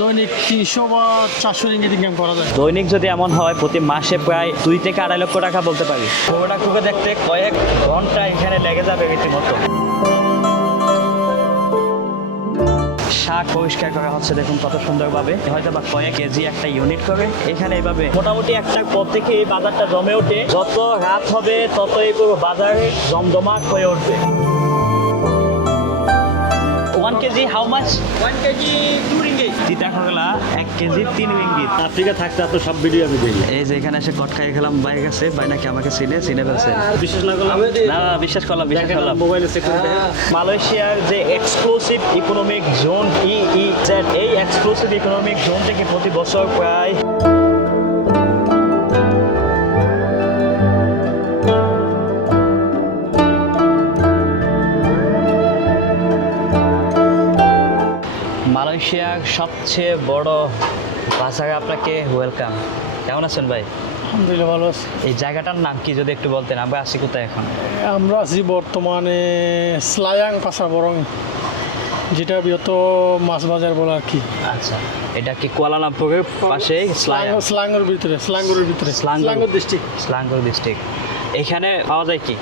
দৈনিক 300 বা 400 ringgit income করা যায়। দৈনিক যদি এমন হয় প্রতি মাসে প্রায় 2 থেকে 2.5 লক্ষ টাকা বলতে পারি। পুরোটা কুকে দেখতে কয়েক ঘন্টা এখানে লেগে যাবে রীতিমতো। শাক পরিষ্কার করা হচ্ছে দেখুন কত সুন্দরভাবে, হয়তো বা কয়েক কেজি একটা ইউনিট করে এখানে এইভাবে মোটামুটি একটা পর থেকে এই বাজারটা জমে ওঠে। যত রাত হবে ততই পুরো বাজারে জমজমাট হয়ে উঠবে। 1 kg how much? 1 KG 2 ringgit. তিতা করলা 1 কেজি 3 রিঙ্গিত। আফ্রিকা থাকতে তো সব ভিডিও আমি দেখি। এই যে এখানে এসে কট খাই খেলাম, বাইক আছে, বাই নাকি আমাকে চিনে ফেলছে। বিশেষ না করলাম না বিশ্বাস করলাম। মোবাইলে চেক করতে। মালয়েশিয়ার যে এক্সক্লুসিভ ইকোনমিক জোন EEZ, এই এক্সক্লুসিভ ইকোনমিক জোন থেকে প্রতি বছর প্রায় মালয়েশিয়ার সবচেয়ে বড় বাজারে আপনাকে ওয়েলকাম। কেমন আছেন ভাই? আলহামদুলিল্লাহ ভালো আছি। এই জায়গাটার নাম কি যদি একটু বলতেন, আমরা আছি কোথায় এখন? আমরা আছি বর্তমানে স্লায়াং পাসা বরং, যেটা বৃহত্তর মাছ বাজার বলে আর কি। আচ্ছা, এটা কি কুয়ালালামপুরের পাশে? স্লাঙ্গের ভিতরে, স্লাঙ্গর ডিস্ট্রিক্ট। Selangor district. এখানে পাওয়া যায় কি?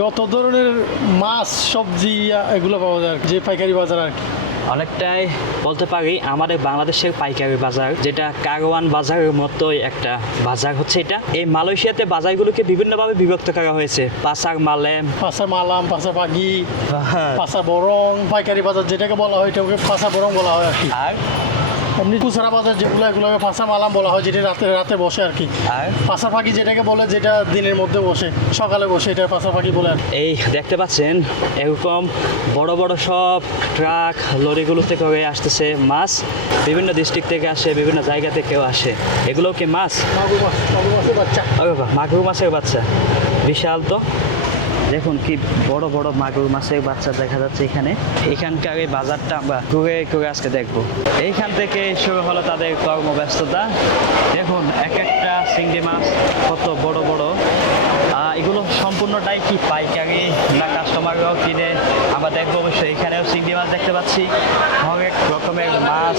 যত ধরনের মাছ সবজি এগুলো পাওয়া যায় আর কি, যে পাইকারি বাজার আর কি। অনেকটাই বলতে পারি আমাদের বাংলাদেশের পাইকারি বাজার, যেটা কারওয়ান বাজারের মতোই একটা বাজার হচ্ছে এটা। এই মালয়েশিয়াতে বাজারগুলোকে বিভিন্নভাবে বিভক্ত করা হয়েছে। পাসার মালেম, পাসার মালাম, পাসার পাগি, পাসার বরং, পাইকারি বাজার যেটাকে বলা হয় এটাকে পাসা বরং বলা হয় আর কি। আর এমনি খুচরা বাজার যেগুলো এগুলোকে পাসা মালাম বলা হয়, যেটা রাতে বসে আর কি। আর পাসা পাখি যেটাকে বলে, যেটা দিনের মধ্যে বসে, সকালে বসে, এটা পাসা পাখি বলে আর কি। এই দেখতে পাচ্ছেন এরকম বড় বড় সব ট্রাক লরিগুলোতে করে আসতেছে মাছ। বিভিন্ন ডিস্ট্রিক্ট থেকে আসে, বিভিন্ন জায়গা থেকেও আসে। এগুলো কি মাছ? মাগুর মাছের বাচ্চা। আরে বাহ, মাগুর মাছের বাচ্চা বিশাল তো। দেখুন কি বড় বড় মাগুর মাছের বাচ্চা দেখা যাচ্ছে এখানে। এখানকার এই বাজারটা আমরা ঘুরে ঘুরে আজকে দেখবো। এইখান থেকে শুরু হলো তাদের কর্মব্যস্ততা। দেখুন এক একটা চিংড়ি মাছ কত বড় বড়। এগুলো সম্পূর্ণটাই কি পাইকারি না কাস্টমাররাও কিনে? আমরা দেখবো অবশ্যই। এখানেও চিংড়ি মাছ দেখতে পাচ্ছি, অনেক রকমের মাছ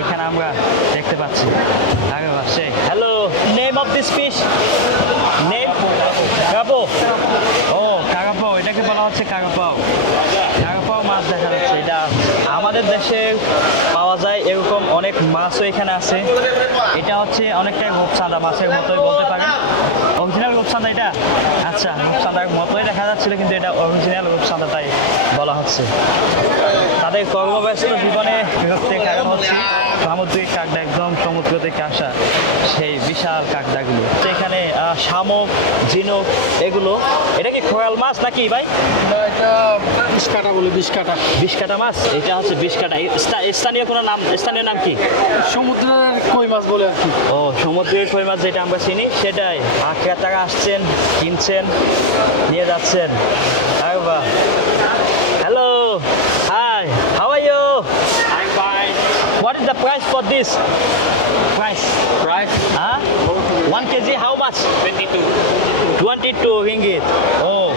এখানে আমরা দেখতে পাচ্ছি। আরে বাহ, সে hello, name of this fish? Name কারাপো। ও কারাপো, এটাকে বলা হচ্ছে কারাপাও। কারাপাও মাছ দেখা যাচ্ছে। এটা আমাদের দেশে পাওয়া যায় এরকম অনেক মাছও এখানে আছে। এটা হচ্ছে অনেকটাই রূপচাঁদা মাছের মতোই বলতে পারেন। অরিজিনাল রূপচাঁদা এটা? আচ্ছা, রূপচাঁদার মতোই দেখা যাচ্ছিল, কিন্তু এটা অরিজিনাল রূপচাঁদা তাই বলা হচ্ছে। তাদের কর্মব্যস্ত জীবনে বিরক্তির কারণ হচ্ছে সামুদ্রিক কাকড়া, একদম সমুদ্র থেকে আসা সেই বিশাল কাকড়াগুলো। এখানে শামুক, ঝিনুক এগুলো। এটা কি খোয়াল মাছ নাকি ভাই? এটা বিশকাটা বলে, বিশকাটা। বিষকাটা মাছ, এটা হচ্ছে বিষকাটা। স্থানীয় কোনো নাম, স্থানীয় নাম কি? সমুদ্রের কই মাছ বলে আর কি। ও সমুদ্রের কই মাছ যেটা আমরা চিনি সেটাই। ক্রেতারা আসছেন, কিনছেন, নিয়ে যাচ্ছেন। আরে বাহ, hello, hi, how are you? I'm fine. What is the price for this? Price? Huh? 1 kg how much? 22 ringgit. Oh.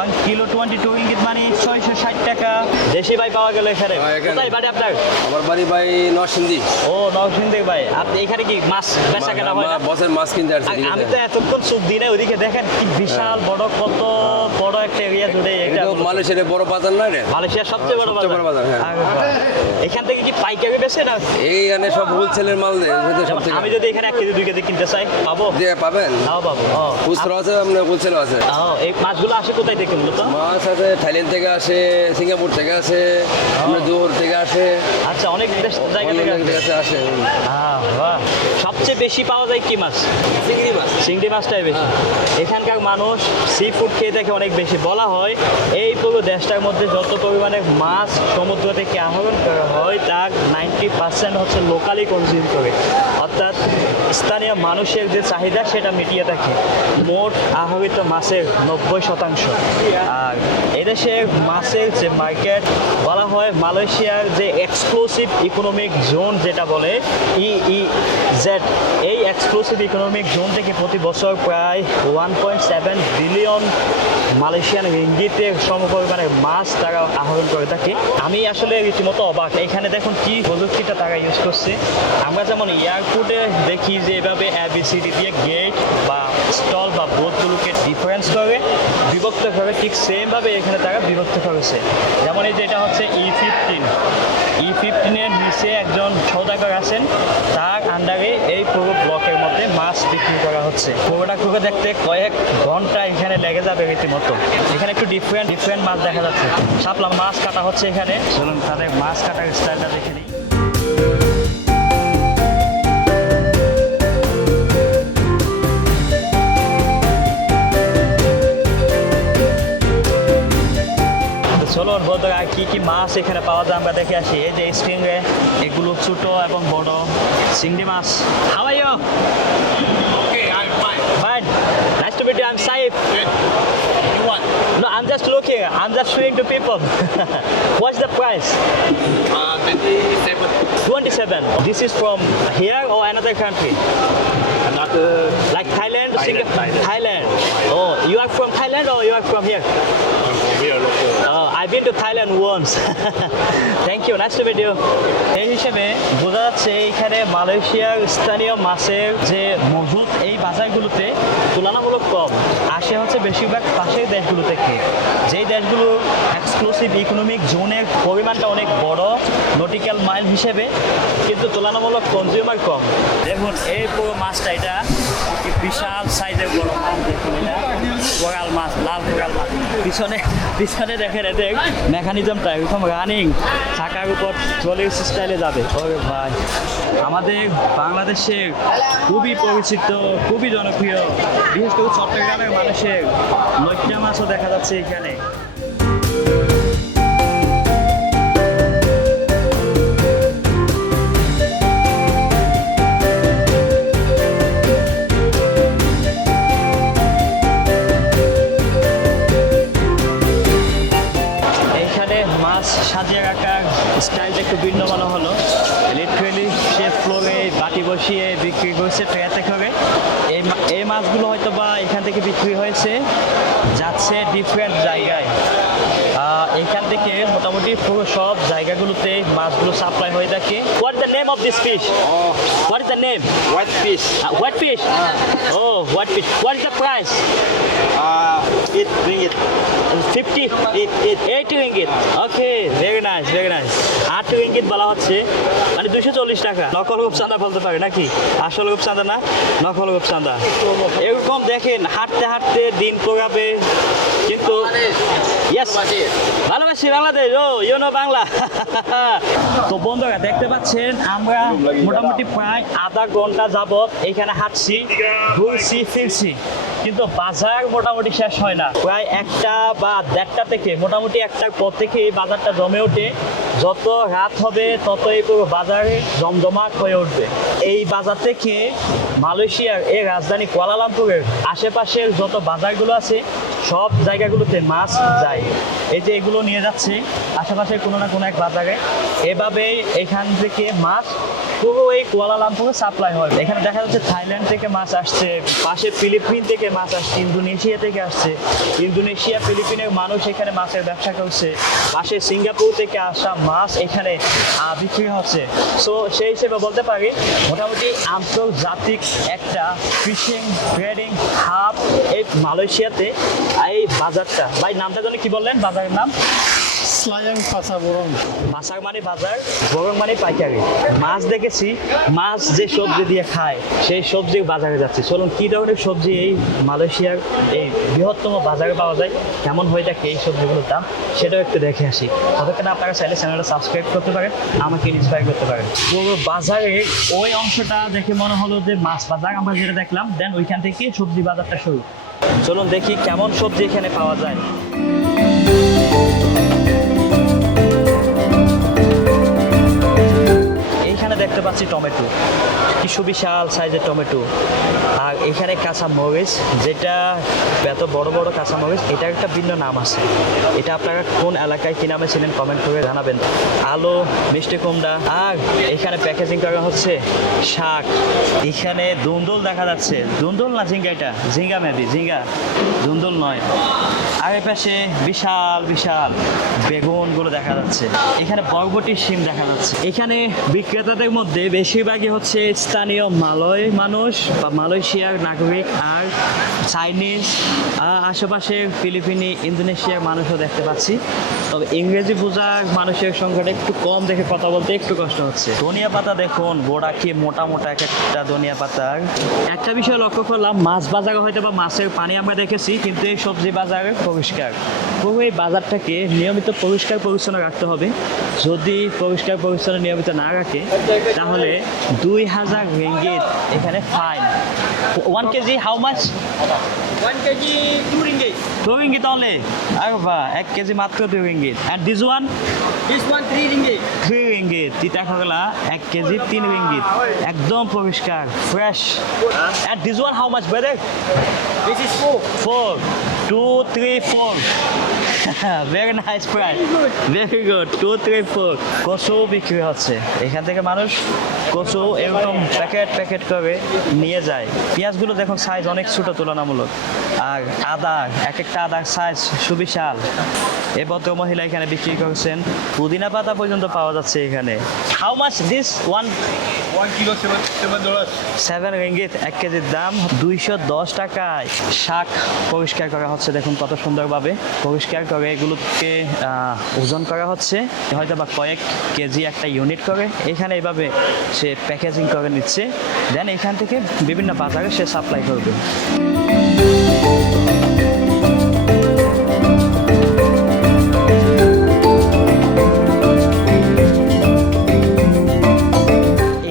1 kilo 22 ringgit মানে 660 টাকা। দেশি ভাই পাওয়া গেল এখানে। কোথায় বাড়ি আপনার? আমার বাড়ি ভাই নরসিংদী। ও নরসিংদী ভাই। আপনি এখানে কি মাছ বেচা কেনা হয় না? বসের মাছ কিনতে আসছি। আমি তো এতক্ষণ চোখ দিই না ওইদিকে। দেখেন কি বিশাল বড়, কত বড় একটা এরিয়া জুড়ে এটা। মালয়েশিয়ার বড় বাজার না রে? মালয়েশিয়ার সবচেয়ে বড় বাজার। হ্যাঁ। আরে বাহ। এখান থেকে কি পাইকারি বেচে না? এইখানে সব হোলসেলের মাল দেয় সব থেকে। আমি যদি এখানে 1 কেজি 2 কেজি কিনতে চাই পাবো? দিয়ে পাবেন? তাও পাবো। ও খুচরো আছে, আপনার হোলসেল আছে। এই মাছগুলো আসে কোথায় থেকে মূলত? মাছ আছে থাইল্যান্ড থেকে আসে, সিঙ্গাপুর থেকে আসে, আপনার জোহর থেকে আসে। আচ্ছা, অনেক জায়গা অনেক থেকে জায়গা থেকে আসে। বাহ। সবচেয়ে বেশি পাওয়া যায় কি মাছ? চিংড়ি মাছ। চিংড়ি মাছটাই বেশি। এখানকার মানুষ সি ফুড খেয়ে থাকে অনেক বেশি। বলা হয় এই পুরো দেশটার মধ্যে যত পরিমাণে মাছ সমুদ্র থেকে আহরণ করা হয় তার 90% হচ্ছে লোকালি কনজিউম করে। অর্থাৎ স্থানীয় মানুষের যে চাহিদা সেটা মিটিয়ে থাকে মোট আহরিত মাছের 90%। আর এদেশের মাছের যে মার্কেট বলা হয় মালয়েশিয়ার যে এক্সক্লুসিভ ইকোনমিক জোন যেটা বলে EEZ, এই এক্সক্লুসিভ ইকোনমিক জোন থেকে প্রতি বছর প্রায় 1.7 বিলিয়ন মালয়েশিয়ান রিঙ্গিতের সমপরিমাণে মাছ তারা আহরণ করে থাকে। আমি আসলে রীতিমতো অবাক, এখানে দেখুন কি প্রযুক্তিটা তারা ইউজ করছে। আমরা যেমন এয়ারপোর্টে দেখি যে এভাবে ABCD দিয়ে গেট বা স্টল বা বোর্ডগুলোকে ডিফারেন্স করে বিভক্ত করে, ঠিক সেমভাবে এখানে তারা বিভক্ত করেছে। যেমন এই যে এটা হচ্ছে E15 এর নিচে একজন সওদাগর আছেন, তার আন্ডারে এই পুরো ব্লকের মধ্যে মাছ বিক্রি করা হচ্ছে। পুরোটা ঘুরে দেখতে কয়েক ঘন্টা এখানে লেগে যাবে রীতিমতো। এখানে একটু ডিফারেন্ট মাছ দেখা যাচ্ছে। শাপলা মাছ কাটা হচ্ছে এখানে, চলুন তাদের মাছ কাটার স্টাইলটা দেখে নিই। চলুন বন্ধুরা কি কি মাছ এখানে পাওয়া যায় আমরা দেখে আসি। এই যে স্টিংরে, এগুলো ছোট এবং বড় চিংড়ি মাছ। How are you? Okay, I'm fine. Fine. Nice to meet you. I'm Saif. You want? No, I'm just looking. I'm just showing to people. What's the price? 27. 27. This is from here or another country? Another Like Thailand? Thailand. Thailand. Oh, you are from Thailand or you are from here? here local. I've been to Thailand once. Thank you. Nice to meet you. এই হিসেবে বোঝা যাচ্ছে এখানে মালয়েশিয়ার স্থানীয় মাছের যে মজুদ এই বাজারগুলোতে তুলনামূলক কম, আসে হচ্ছে বেশিরভাগ পাশের দেশগুলো থেকে। যেই দেশগুলো এক্সক্লুসিভ ইকোনমিক জোনের পরিমাণটা অনেক বড় নটিক্যাল মাইল হিসেবে, কিন্তু তুলনামূলক কনজিউমার কম। দেখুন এই পুরো মাছটা, এটা কি বিশাল সাইজের বড় মাছ। দেখুন এটা কোরাল মাছ, লাল কোরাল মাছ। পিছনে দেখেন এতে মেকানিজমটা এরকম রানিং চাকার উপর ট্রলির স্টাইলে যাবে। ওরে ভাই, আমাদের বাংলাদেশে খুবই পরিচিত, খুবই জনপ্রিয়, বিশেষ করে চট্টগ্রামের মানুষের লইট্টা মাছও দেখা যাচ্ছে এখানে। সাজিয়ে রাখার স্টাইলটা একটু ভিন্ন মনে হলো। লিটারেলি সে ফ্লোরে বাটি বসিয়ে বিক্রি করছে ট্রেতে করে। এই মাছগুলো হয়তো বা এখান থেকে বিক্রি হয়েছে, যাচ্ছে ডিফারেন্ট জায়গায়। এখান থেকে মোটামুটি পুরো সব জায়গাগুলোতে মাছগুলো সাপ্লাই হয়ে থাকে। What is the name of this fish? What is the name? White fish. What fish? Oh what fish. What is the price? 8 ringgit. 50? 80 ringgit. Okay, very nice, very nice. 8 ringgit বলা হচ্ছে, মানে 240 টাকা। নকল রূপচাঁদা বলতে পারে নাকি? আসল রূপচাঁদা না, নকল রূপচাঁদা। এরকম দেখেন হাঁটতে হাঁটতে দিন পোগাবে, কিন্তু ইয়েস, ভালোবাসি বাংলাদেশ। ও ইউনো বাংলা। তো বন্ধুরা দেখতে পাচ্ছেন আমরা মোটামুটি প্রায় আধা ঘন্টা যাবত এখানে হাঁটছি, ঘুরছি ফিরছি, কিন্তু বাজার মোটামুটি শেষ হয় না। প্রায় 1টা বা 1:30 থেকে, মোটামুটি 1টার পর থেকে এই বাজারটা জমে ওঠে। যত রাত হবে ততই পুরো বাজারে জমজমাট হয়ে উঠবে। এই বাজার থেকে মালয়েশিয়ার এই রাজধানী কুয়ালালামপুরের আশেপাশের যত বাজারগুলো আছে সব জায়গাগুলোতে মাছ যায়। এই যে এগুলো নিয়ে যাচ্ছে আশেপাশে কোনো না কোনো এক বাজারে, এভাবেই এখান থেকে মাছ পুরো এই কুয়ালালামপুরে সাপ্লাই হয়। এখানে দেখা যাচ্ছে থাইল্যান্ড থেকে মাছ আসছে, পাশে ফিলিপিন থেকে মাছ আসছে, ইন্দোনেশিয়া থেকে আসছে। ইন্দোনেশিয়া ফিলিপিনের মানুষ এখানে মাছের ব্যবসা করছে, পাশে সিঙ্গাপুর থেকে আসা মাছ এখানে বিক্রি হচ্ছে। সো সেই হিসেবে বলতে পারি মোটামুটি আন্তর্জাতিক একটা ফিশিং ট্রেডিং হাব এই মালয়েশিয়াতে। এই বাজারটা, ভাই নামটা জানি কি বললেন বাজারের নাম? স্লায়াং পাসা বরং। পাসার মানে বাজার, বরং মানে পাইকারি। মাছ দেখেছি, মাছ যে সবজি দিয়ে খায় সেই সবজির বাজারে যাচ্ছে। চলুন কি ধরনের সবজি এই মালয়েশিয়ার এই বৃহত্তম বাজারে পাওয়া যায়, কেমন হয়ে থাকে এই সবজিগুলোর দাম, সেটাও একটু দেখে আসি। ততক্ষণ আপনারা চাইলে চ্যানেলটা সাবস্ক্রাইব করতে পারেন, আমাকে ইন্সপায়ার করতে পারেন। পুরো বাজারে ওই অংশটা দেখে মনে হলো যে মাছ বাজার আমরা যেটা দেখলাম, দেন ওইখান থেকে সবজি বাজারটা শুরু। চলুন দেখি কেমন সবজি এখানে পাওয়া যায়। এইখানে দেখতে পাচ্ছি টমেটো, কি সুবিশাল সাইজের টমেটো। আর এখানে কাঁচা মরিচ, যেটা এত বড় বড় কাঁচা মরিচ, এটার একটা ভিন্ন নাম আছে। এটা আপনারা কোন এলাকায় কি নামে ছিলেন কমেন্ট করে জানাবেন। আলু, মিষ্টি কুমড়া, আর এখানে প্যাকেজিং করা হচ্ছে শাক। এখানে দুন্দুল দেখা যাচ্ছে, দুন্দুল না ঝিঙ্গা, এটা ঝিঙ্গা মেবি, ঝিঙ্গা, দুন্দুল নয়। আর এর পাশে বিশাল বিশাল বেগুনগুলো দেখা যাচ্ছে। এখানে বরবটি শিম দেখা যাচ্ছে। এখানে বিক্রেতাদের মধ্যে বেশিরভাগই হচ্ছে স্থানীয় মালয় মানুষ বা মালয়েশিয়ার নাগরিক, আর চাইনিজ, আশেপাশে ফিলিপিনি, ইন্দোনেশিয়ার মানুষও দেখতে পাচ্ছি। তবে ইংরেজি বোঝার মানুষের সংখ্যাটা একটু কম দেখে কথা বলতে একটু কষ্ট হচ্ছে। ধনিয়া পাতা দেখুন, গোড়া কি মোটা মোটা এক একটা ধনিয়া পাতার। একটা বিষয় লক্ষ্য করলাম, মাছ বাজারে হয়তো বা মাছের পানি আমরা দেখেছি, কিন্তু এই সবজি বাজারে পরিষ্কার। পুরো এই বাজারটাকে নিয়মিত পরিষ্কার পরিচ্ছন্ন রাখতে হবে। যদি পরিষ্কার পরিচ্ছন্ন নিয়মিত না রাখে তাহলে 2000 রিঙ্গিত এখানে ফাইন। 1 কেজি হাউ মাছ? 1 kg 2 ringgit. 2 ringgit only? আরে বাহ, 1 কেজি মাত্র 2 ringgit. And this one? This one 3 ringgit. 3 ringgit. তিতা খাগলা 1 কেজি 3 রিঙ্গিত, একদম পরিষ্কার fresh. And this one how much brother? This is 4. 4, 2, 3, 4. Very nice price, very good. 2, 3, 4 কচু বিক্রি হচ্ছে। এখান থেকে মানুষ কচু এরকম প্যাকেট প্যাকেট করে নিয়ে যায়। পেঁয়াজগুলো দেখুন সাইজ অনেক ছোট তুলনামূলক। আর আদা, এক একটা আদার সাইজ সুবিশাল। এ ভদ্র মহিলা এখানে বিক্রি করছেন। পুদিনা পাতা পর্যন্ত পাওয়া যাচ্ছে এখানে। How much this one? 1 kilo $7. 7 ringgit 1 কেজির দাম। 210 টাকায় শাক পরিষ্কার করা হচ্ছে। দেখুন কত সুন্দরভাবে পরিষ্কার করে এগুলোকে ওজন করা হচ্ছে, হয়তো বা কয়েক কেজি একটা ইউনিট করে এখানে এইভাবে সে প্যাকেজিং করে নিচ্ছে। দেন এখান থেকে বিভিন্ন বাজারে সে সাপ্লাই করবে।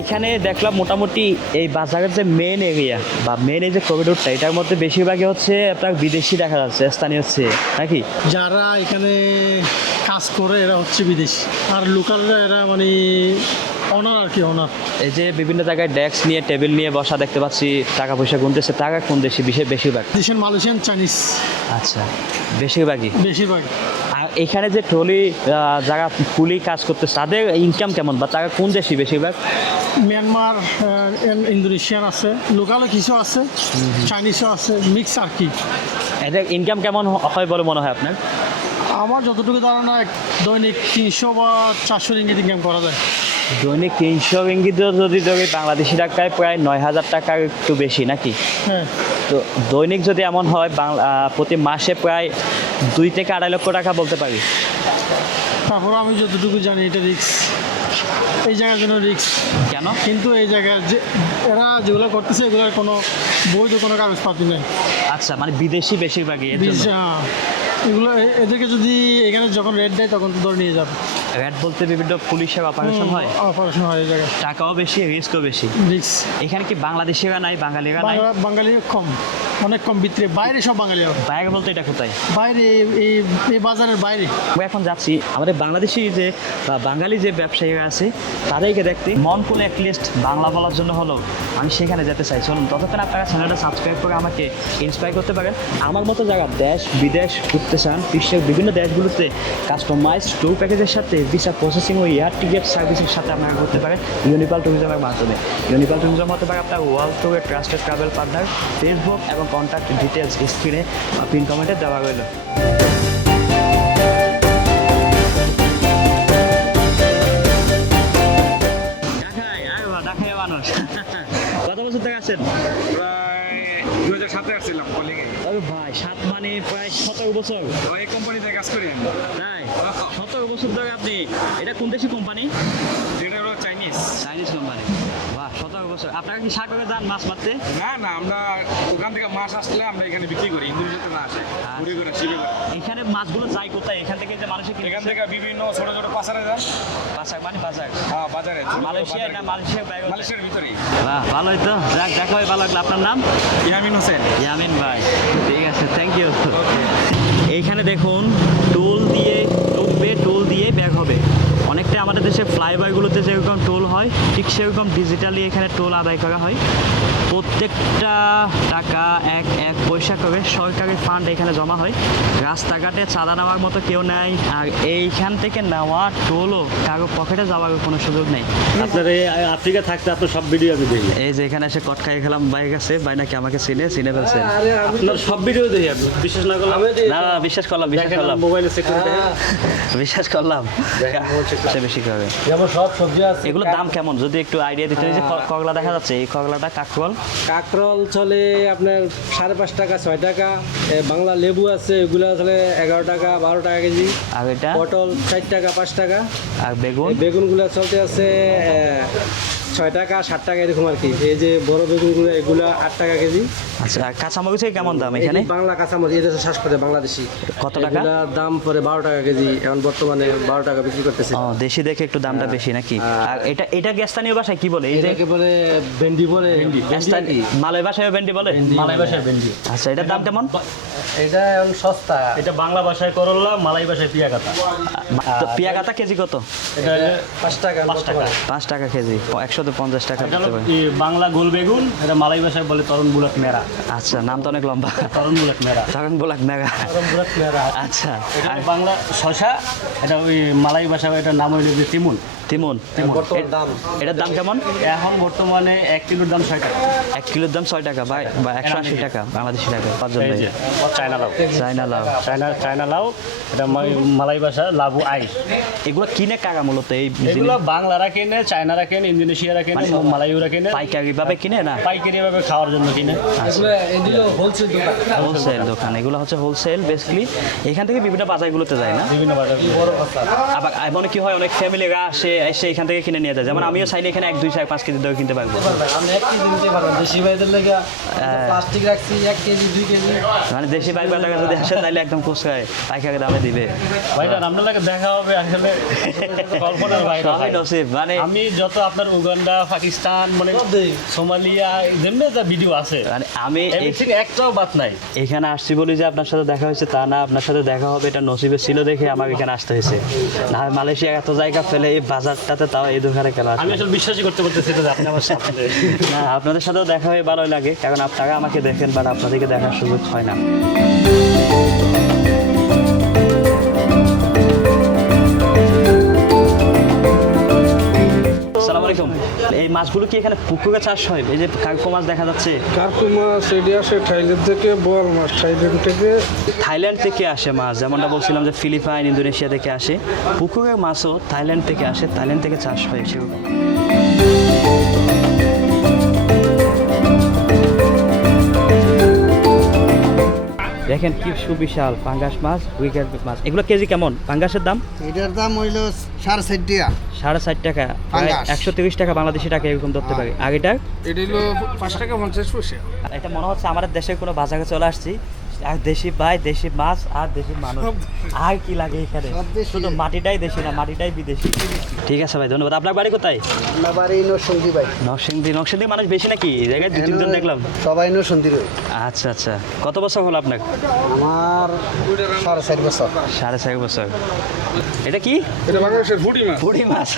এখানে দেখলাম মোটামুটি এই বাজারের যে মেন এরিয়া বা মেন এই যে করিডোরটা, এটার মধ্যে বেশিরভাগই হচ্ছে আপনার বিদেশি দেখা যাচ্ছে, স্থানীয় হচ্ছে নাকি? যারা এখানে কাজ করে এরা হচ্ছে বিদেশি, আর লোকালরা এরা মানে অনার আর কি, অনার। এই যে বিভিন্ন জায়গায় ডেস্ক নিয়ে টেবিল নিয়ে বসা দেখতে পাচ্ছি, টাকা পয়সা গুনতেছে। টাকা কোন দেশি? বেশিরভাগ দেশের মালয়েশিয়ান, চাইনিজ, আচ্ছা, বেশিরভাগই। বেশিরভাগ। আর এখানে যে ট্রলি যারা কুলি কাজ করতেছে তাদের ইনকাম কেমন, বা তারা কোন দেশি বেশিরভাগ? মিয়ানমার, ইন্দোনেশিয়ান আছে, লোকালও কিছু আছে, চাইনিজও আছে, মিক্স আর কি। এদের ইনকাম কেমন হয় বলে মনে হয় আপনার? আমার যতটুকু ধারণা দৈনিক 300 বা 400 রিঙ্গিত ইনকাম করা যায়। দৈনিক 300 রিঙ্গিত যদি ধরি বাংলাদেশি টাকায় প্রায় 9000 টাকার একটু বেশি নাকি? হ্যাঁ। তো দৈনিক যদি এমন হয় প্রতি মাসে প্রায় 2 থেকে 2.5 লক্ষ টাকা বলতে পারি। তারপর আমি যতটুকু জানি এটা রিস্ক, এই জায়গার জন্য রিস্ক। কেন? কিন্তু এই জায়গার যে এরা যেগুলো করতেছে এগুলোর কোনো বৈধ কোনো কাগজপাতি নেই। আচ্ছা, মানে বিদেশি বেশিরভাগই এর জন্য। হ্যাঁ, এগুলো এদেরকে যদি এখানে যখন রেট দেয় তখন তো ধরে নিয়ে যাবে। রেট বলতে বিভিন্ন পুলিশের অপারেশন হয়, অপারেশন হয় এই জায়গায়। টাকাও বেশি, রিস্কও বেশি। রিস্ক। এখানে কি বাংলাদেশিরা নাই, বাঙালিরা নাই? বাঙালি কম, অনেক কম। ভিতরে বাইরে সব বাঙালি হবে। বাইরে বলতে এটা কোথায়? বাইরে এই বাজারের বাইরে। আমরা এখন যাচ্ছি আমাদের বাংলাদেশি যে বা বাঙালি যে ব্যবসায়ীরা আছে তাদেরকে দেখতে। মন করে অ্যাটলিস্ট বাংলা বলার জন্য হলো আমি সেখানে যেতে চাই। চলুন, ততক্ষণ আপনারা চ্যানেলটা সাবস্ক্রাইব করে আমাকে ইন্সপায়ার করতে পারেন। আমার মতো যারা দেশ বিদেশ ঘুরতে চান, বিশ্বের বিভিন্ন দেশগুলোতে কাস্টমাইজ ট্যুর প্যাকেজের সাথে ভিসা প্রসেসিং ও এয়ার টিকিট সার্ভিসের সাথে আপনারা করতে পারেন ইউনিপাল ট্যুরিজমের মাধ্যমে। ইউনিপাল ট্যুরিজম হতে পারে আপনার ওয়ার্ল্ড ট্যুরের ট্রাস্টেড ট্রাভেল পার্টনার। ফেসবুক এবং কন্ট্যাক্ট ডিটেলস স্ক্রিনে পিন কমেন্টে দেওয়া রইল। ঢাকায় মানুষ কত বছর থেকে আছেন? প্রায় 2007 আসছিলাম কলিগে। আরে ভাই, 7 মানে প্রায় 17 বছর। এই কোম্পানিতে কাজ করি আমি। তাই 17 বছর ধরে আপনি। এটা কোন দেশি কোম্পানি? যেটা হলো চাইনিজ। Chinese company. বাহ, 17 বছর। আপনারা কি সাগরে যান মাছ মারতে? না না, আমরা ওখান থেকে মাছ আসলে আমরা এখানে বিক্রি করি, ইন্দোনেশিয়াতে না আসে, ঘুরে ঘুরে শিপে করে। এখানে মাছগুলো যায় কোথায়? এখান থেকে যে মানুষের এখান থেকে বিভিন্ন ছোট ছোট পাচারে যান। বাজার মানে বাজার হ্যাঁ, বাজারে মালয়েশিয়া না মালয়েশিয়ার বাইরে? মালয়েশিয়ার ভিতরেই। বাহ, ভালোই তো। যাক, দেখা হয়ে ভালো লাগলো। আপনার নাম? ইয়ামিন হোসেন। ইয়ামিন ভাই, ঠিক আছে, থ্যাংক ইউ। এইখানে দেখুন টুল দিয়ে ব্যাগ হবে। অনেকটা আমাদের আমাদের দেশে ফ্লাইওভারগুলোতে যেরকম টোল হয় ঠিক সেরকম ডিজিটালি এখানে টোল আদায় করা হয়। প্রত্যেকটা টাকা এক এক পয়সা করে সরকারি ফান্ড এখানে জমা হয়। রাস্তাঘাটে চাঁদা নেওয়ার মতো কেউ নেই, আর এইখান থেকে নেওয়া টোলও কারো পকেটে যাওয়ার কোনো সুযোগ নেই। আপনার এই আফ্রিকা থাকতে আপনার সব ভিডিও আমি দেখি। এই যে এখানে এসে কটকাই খেলাম, বাইক আছে, ভাই নাকি আমাকে চিনে ফেলছেন। আপনার সব ভিডিও দেখি আমি, বিশ্বাস না করলাম না না, বিশ্বাস করলাম মোবাইলে চেক করে দেখেন। বিশ্বাস করলাম সে বেশি করে। যেমন সব সবজি আছে। এগুলোর দাম কেমন যদি একটু আইডিয়া দিতে? এই যে করলা দেখা যাচ্ছে, এই করলাটা কাকরোল কাঁকরোল চলে আপনার 5.5 টাকা 6 টাকা। বাংলা লেবু আছে, এগুলো চলে 11 টাকা 12 টাকা কেজি। আর এটা পটল 4 টাকা 5 টাকা। আর বেগুন বেগুনগুলো চলতে আছে 6 টাকা 7 টাকা এরকম আর কি। এই যে বড় বেগুনগুলো এগুলো 8 টাকা কেজি। আচ্ছা, আর কাঁচামরিচের কেমন দাম এখানে? এই বাংলা কাঁচামরিচ এটা হচ্ছে শ্বাসপাতে বাংলাদেশি। কত টাকা? এগুলার দাম পরে 12 টাকা কেজি, এখন বর্তমানে 12 টাকা বিক্রি করতেছে। ও, দেশি দেখে একটু দামটা বেশি নাকি? আর এটা কি স্থানীয় ভাষায় কি বলে? এই যে এটাকে বলে ভেন্ডি বলে। মালয় ভাষায় ভেন্ডি বলে। মালাই ভাষায় ভেন্ডি। আচ্ছা, এটার দাম কেমন? এটা এখন সস্তা। এটা বাংলা ভাষায় করল্লা, মালাই ভাষায় পিয়াকাতা। তো পিয়াগাতা কেজি কত? এটা হলো 5 টাকা 5 টাকা। 5 টাকা কেজি, 150 টাকা এটা দিতে হলো পারে। বাংলা গোল বেগুন, এটা মালাই ভাষায় বলে তরুণ বুলাক মেরা। আচ্ছা, নাম তো অনেক লম্বা। তরুণ বুলাক মেরা। তখন বলাক মেগা। আচ্ছা, এটা হলো বাংলা শশা, এটা ওই মালাই ভাষায় এটার নাম হইল যে তিমুন। তিমুন। এটার দাম কেমন? এখন বর্তমানে 1 কিলোর দাম 6 টাকা। 1 কিলোর দাম 6 টাকা বা 180 টাকা বাংলাদেশি টাকা, 5 জন এই ভাই। যে চায়না লাউ। চাইনা লাউ। চায়না লাউ, এটা মালাই ভাষা লাবু আইস। এগুলো কিনে কাকা মূলত এই এগুলো বাংলারা কেনে, চায়নারা কেনে, ইন্দোনেশিয়ারা কেনে, মালাইরা কেনে, পাইকারি ভাবে কিনে না পাইকারি ভাবে খাওয়ার জন্য কিনে। এগুলো হোলসেল দোকান। হোলসেল দোকান, এগুলো হচ্ছে হোলসেল বেসিক্যালি। এখান থেকে বিভিন্ন বাজারগুলোতে যায় না? বিভিন্ন বাজার। আবার এমন কি হয়, অনেক ফ্যামিলিরা এসে এখান থেকে কিনে নিয়ে যায়। যেমন আমিও চাইলে এখানে 1 2 4 5 কেজি দই কিনতে পারবো। আমি 1 কেজি নিতে পারবো, দেশি ভাইদের লেগে প্লাস্টিক রাখছি 1 কেজি 2 কেজি। মানে দেশি বাইক বাজার যদি আসে তাহলে একদম কুচকায় পাইকারি দামে দিবে। ভাইটা আপনার লাগে দেখা হবে আসলে কল্পনার বাইরে। সবই নসিব। মানে আমি যত আপনার উগান্ডা, পাকিস্তান, মানে সোমালিয়া, যেমনি যা ভিডিও আছে, মানে আমি এভরিথিং একটাও বাদ নাই। এখানে আসছি বলি যে আপনার সাথে দেখা হয়েছে তা না, আপনার সাথে দেখা হবে এটা নসিবে ছিল দেখে আমার এখানে আসতে হয়েছে। না হয় মালয়েশিয়া এত জায়গা ফেলে এই বাজারটাতে, তাও এই দোকানে কেন আসবে? আমি আসলে বিশ্বাসই করতে পারতেছি না যে আপনি আমার সাথে। না, আপনাদের সাথেও দেখা হয়ে ভালোই লাগে, কারণ আপনারা আমাকে দেখেন বাট আপনাদেরকে দেখার সুযোগ হয় না। আসসালামু আলাইকুম। এই মাছগুলো কি এখানে পুকুরে চাষ হয়? এই যে কার্পো মাছ দেখা যাচ্ছে। কার্পু মাছ এটি আসে থাইল্যান্ড থেকে, বোয়াল মাছ থাইল্যান্ড থেকে। থাইল্যান্ড থেকে আসে মাছ, যেমনটা বলছিলাম যে ফিলিপাইন, ইন্দোনেশিয়া থেকে আসে। পুকুরের মাছও থাইল্যান্ড থেকে আসে, থাইল্যান্ড থেকে চাষ হয় সেরকম। দেখেন কি সুবিশাল পাঙ্গাস মাছ, উইকেট মাছ। এগুলো কেজি কেমন পাঙ্গাসের দাম? এটার দাম হইল 4.5 টাকা। 60 টাকা, প্রায় পাঙ্গাস। 130 টাকা বাংলাদেশি টাকা এরকম ধরতে পারি। আগেটা এটা হইল 5 টাকা 50 পয়সা। এটা মনে হচ্ছে আমাদের দেশের কোনো বাজারে চলে আসছি। আর দেশি ভাই, দেশি মাছ আর দেশি মানুষ, আর কি লাগে এখানে? সব দেশি। শুধু মাটিটাই দেশি না, মাটিটাই বিদেশি। ঠিক আছে ভাই, ধন্যবাদ। আপনার বাড়ি কোথায়? আমার বাড়ি নরসিংদী ভাই। নরসিংদী মানুষ বেশি নাকি? এই জায়গায় 2-3 জন দেখলাম। সবাই নরসিংদী রই। আচ্ছা আচ্ছা, কত বছর হলো আপনার? আমার 4.5 বছর। 4.5 বছর। এটা কি? এটা বাংলাদেশের ফুটি মাছ। পুঁটি মাছ।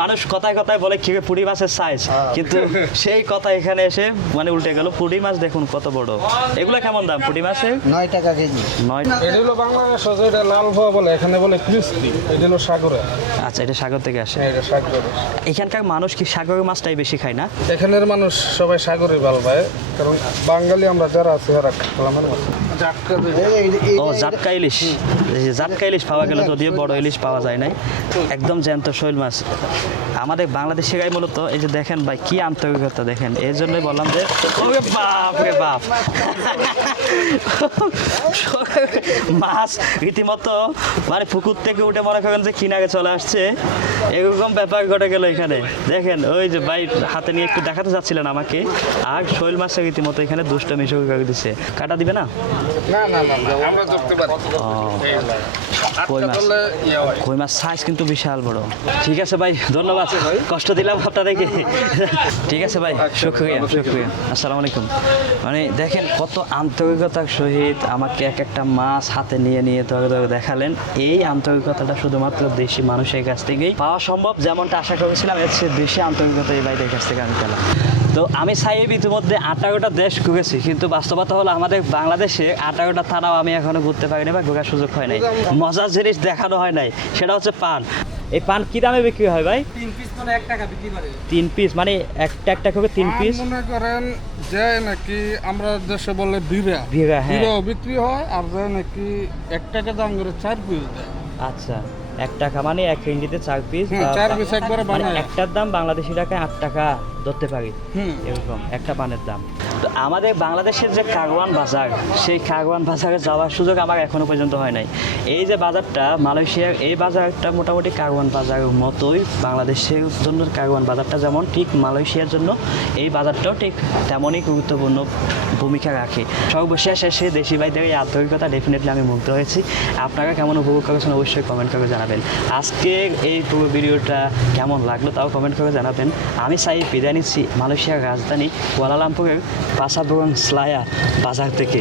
মানুষ কথায় কথায় বলে কি পুঁটি মাছের সাইজ, কিন্তু সেই কথা এখানে এসে মানে উল্টে গেল। পুঁটি মাছ দেখুন কত বড়। এগুলো কেমন দাম পুঁটি মাছের? 9 টাকা কেজি। 9। এটা হলো বাংলাদেশ, এটা লাল ভোয়া বলে, এখানে বলে ক্রিস্পি। এটা হলো সাগরে। আচ্ছা, এটা সাগর থেকে আসে। এটা সাগরে। এখানকার মানুষ কি সাগরের মাছটাই বেশি খায় না? এখানের মানুষ সবাই সাগরে ভালো পায়, কারণ বাঙালি আমরা যারা আছি এরা কালামের মাছ। জাটকা ও, জাটকা ইলিশ। এই যে জাটকা ইলিশ পাওয়া গেল, যদিও বড় ইলিশ পাওয়া যায় নাই। একদম জ্যান্ত শৈল মাছ। আমাদের বাংলাদেশেরাই মূলত এই যে দেখেন ভাই কি আন্তরিকতা দেখেন, এই জন্যই বললাম যে ওরে বাপ রে বাপ। মাছ রীতিমতো মানে পুকুর থেকে উঠে মনে করেন যে কিনারে চলে আসছে, এরকম ব্যাপার ঘটে গেল এখানে। দেখেন ওই যে ভাই হাতে নিয়ে একটু দেখাতে চাচ্ছিলেন আমাকে, আর শৈল মাছের রীতিমতো এখানে দুষ্টমি শুরু করে দিচ্ছে। কাটা দিবে না? না না না না, আমরা ধরতে পারি। কই মাছ কই মাছ সাইজ কিন্তু বিশাল বড়। ঠিক আছে ভাই, ধন্যবাদ, কষ্ট দিলাম আপনাদেরকে। ঠিক আছে ভাই, শুক্রিয়া শুক্রিয়া, আসসালামু আলাইকুম। মানে দেখেন কত আন্তরিকতার সহিত আমাকে এক একটা মাছ হাতে নিয়ে নিয়ে ধরে ধরে দেখালেন। এই আন্তরিকতাটা শুধুমাত্র দেশি মানুষের কাছ থেকেই পাওয়া সম্ভব, যেমনটা আশা করেছিলাম এর চেয়ে বেশি আন্তরিকতা এই ভাইদের কাছ থেকে আমি পেলাম। তো আমি সাহেব ইতিমধ্যে 18টা দেশ ঘুরেছি, কিন্তু বাস্তবতা হলো আমাদের বাংলাদেশে 18টা থানাও আমি এখনো ঘুরতে পারিনি বা ঘোরার সুযোগ হয় নাই। মজার জিনিস দেখানো হয় নাই, সেটা হচ্ছে পান। এই পান কি দামে বিক্রি হয় ভাই? 3 পিস মানে 1 টাকা বিক্রি করে। 3 পিস মানে একটা করে 3 পিস। মনে করেন যে নাকি আমরা দেশে বলে বিরা বিরা, হ্যাঁ। বিরাও বিক্রি হয়, আর যে নাকি 1 টাকা দাম করে 4 পিস দেয়। আচ্ছা, 1 টাকা মানে 1 রিঙ্গিতে 4 পিস। 4 পিস একবারে মানে বানায়। একটার দাম বাংলাদেশি টাকায় 8 টাকা ধরতে পারি, এরকম একটা পানের দাম। তো আমাদের বাংলাদেশের যে কারওয়ান বাজার, সেই কারওয়ান বাজারে যাওয়ার সুযোগ আমার এখনো পর্যন্ত হয় নাই। এই যে বাজারটা মালয়েশিয়ার, এই বাজারটা মোটামুটি কারওয়ান বাজারের মতোই। বাংলাদেশের জন্য কারওয়ান বাজারটা যেমন, ঠিক মালয়েশিয়ার জন্য এই বাজারটাও ঠিক তেমনই গুরুত্বপূর্ণ ভূমিকা রাখে। সর্বশেষ এসে দেশি ভাইদের এই আন্তরিকতা ডেফিনেটলি আমি মুগ্ধ হয়েছি। আপনারা কেমন উপভোগ করেছেন অবশ্যই কমেন্ট করে জানাবেন। আজকের এই পুরো ভিডিওটা কেমন লাগলো তাও কমেন্ট করে জানাবেন। আমি সাইফ বিদায় নিচ্ছি মালয়েশিয়ার রাজধানী কুয়ালালামপুরের পাসাবুরাং সেলায়া বাজার থেকে।